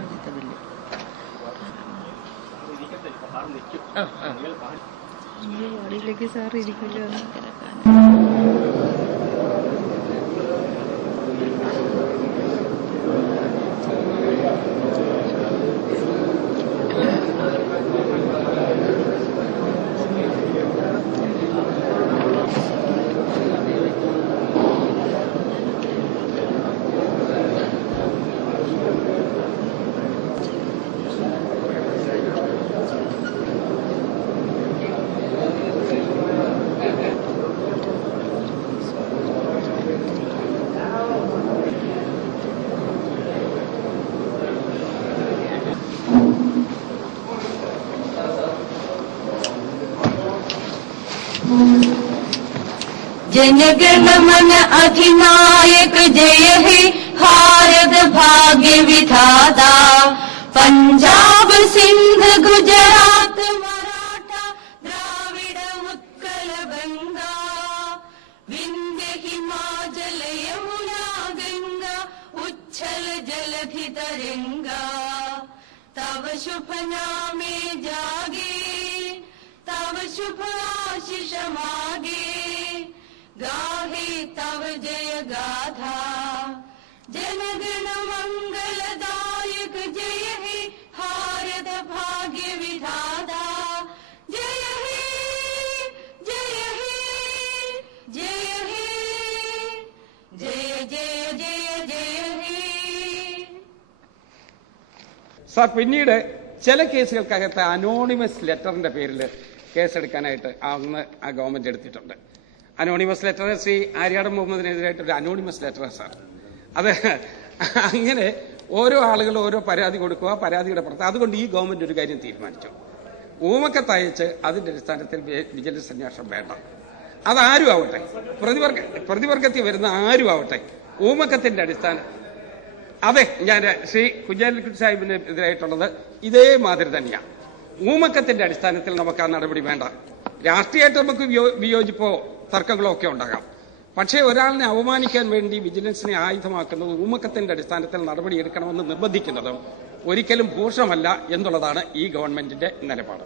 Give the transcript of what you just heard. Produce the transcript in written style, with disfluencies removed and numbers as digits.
ആദ്യത്തെ bill. വാടിയിലേക്ക് sir ഇരിക്കില്ല. जनगण मन अधिनायक जय हे भारत भाग्य विधाता पंजाब सिंध गुजरात मराठा द्राविड उत्कल गंगा विंध्य हिमाचल यमुना गंगा उच्छल जलधि तरंगा तव शुभ नामे जागे तव शुभ आशीष मागे गाहे तव जय गाथा जनगण मंगलदायक जय हे भारत भाग्य विधाता जय हे जय हे जय हे जय जय जय जय हे. സാർ, പിന്നീട് ചില കേസുകൾക്കകത്ത് അനോണിമസ് ലെറ്ററിന്റെ പേരിൽ കേസെടുക്കാനായിട്ട് അന്ന് ആ ഗവൺമെന്റ് എടുത്തിട്ടുണ്ട്. അനോണിമസ് ലെറ്റർ ശ്രീ ആര്യാടൻ മുഹമ്മദിനെതിരായിട്ട് ഒരു അനോണിമസ് ലെറ്റർ സാർ. അത് അങ്ങനെ ഓരോ ആളുകൾ ഓരോ പരാതി കൊടുക്കുക, പരാതിയുടെ പുറത്ത്. അതുകൊണ്ട് ഈ ഗവൺമെന്റ് ഒരു കാര്യം തീരുമാനിച്ചു, ഊമക്കത്തയച്ച് അതിന്റെ അടിസ്ഥാനത്തിൽ വിജിലൻസ് അന്വേഷണം വേണ്ട. അതാരും ആവട്ടെ, പ്രതിവർഗത്തിൽ വരുന്ന ആരും ആവട്ടെ, ഊമക്കത്തിന്റെ അടിസ്ഥാനം. അതെ, ഞാൻ ശ്രീ കുഞ്ഞാലിക്കുട്ടി സാഹിബിന് എതിരായിട്ടുള്ളത് ഇതേ മാതിരി തന്നെയാണ്. ഊമക്കത്തിന്റെ അടിസ്ഥാനത്തിൽ നമുക്ക് ആ നടപടി വേണ്ട. രാഷ്ട്രീയമായിട്ട് നമുക്ക് വിയോജിപ്പോ തർക്കങ്ങളോ ഒക്കെ ഉണ്ടാകാം. പക്ഷേ ഒരാളിനെ അവമാനിക്കാൻ വേണ്ടി വിജിലൻസിനെ ആയുധമാക്കുന്നത് ഊമക്കത്തിന്റെ അടിസ്ഥാനത്തിൽ നടപടിയെടുക്കണമെന്ന് നിർബന്ധിക്കുന്നതും ഒരിക്കലും ഭൂഷണമല്ല എന്നുള്ളതാണ് ഈ ഗവൺമെന്റിന്റെ നിലപാട്.